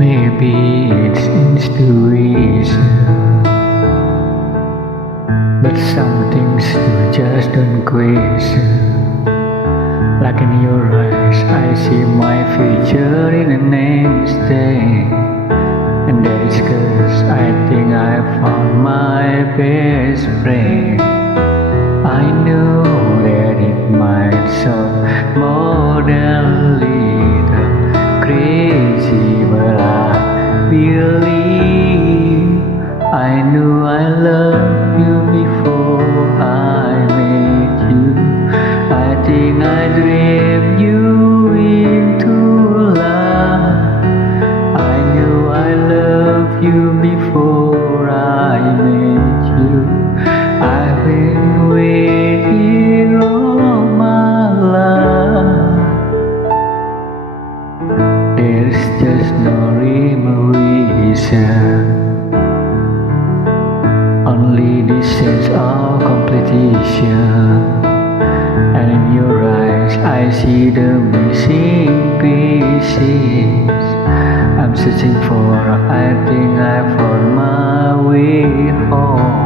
Maybe it's intuition, but some things you just don't question. Like in your eyes, I see my future in an instant. And that is 'cause I think I found my best friend. I know that it might sound more than little crazy, but I believe I knew I loved you before I met you. I think I dreamed you into life. I knew I loved you before I met you. I've been waiting all my life. There's just no reason, only this sense of completion. And in your eyes I see the missing pieces I'm searching for. I think I found my way home.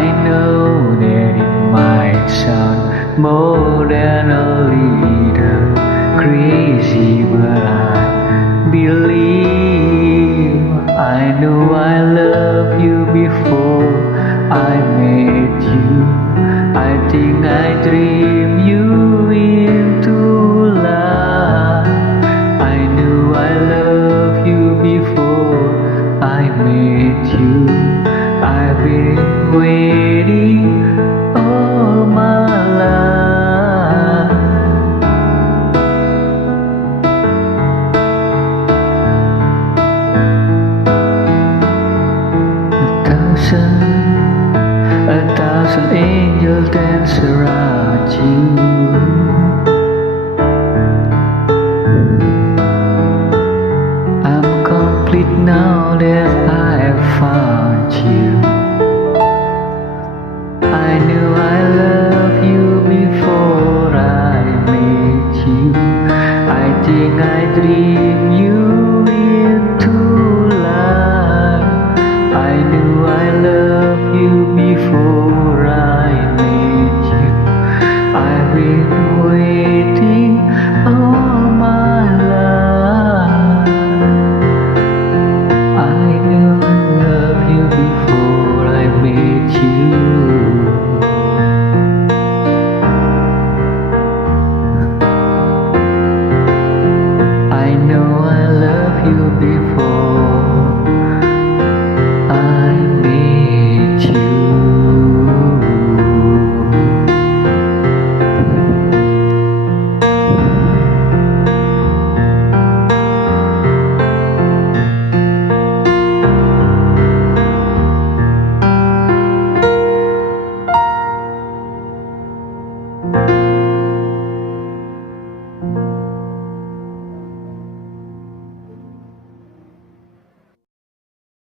I know that it might sound more than a little crazy, but I believe I knew I loved you before I met you. I think I dreamed you into life. I knew I loved you before I met you. I've been waiting all my life. A thousand angels dance around you. I'm complete now that I have found you.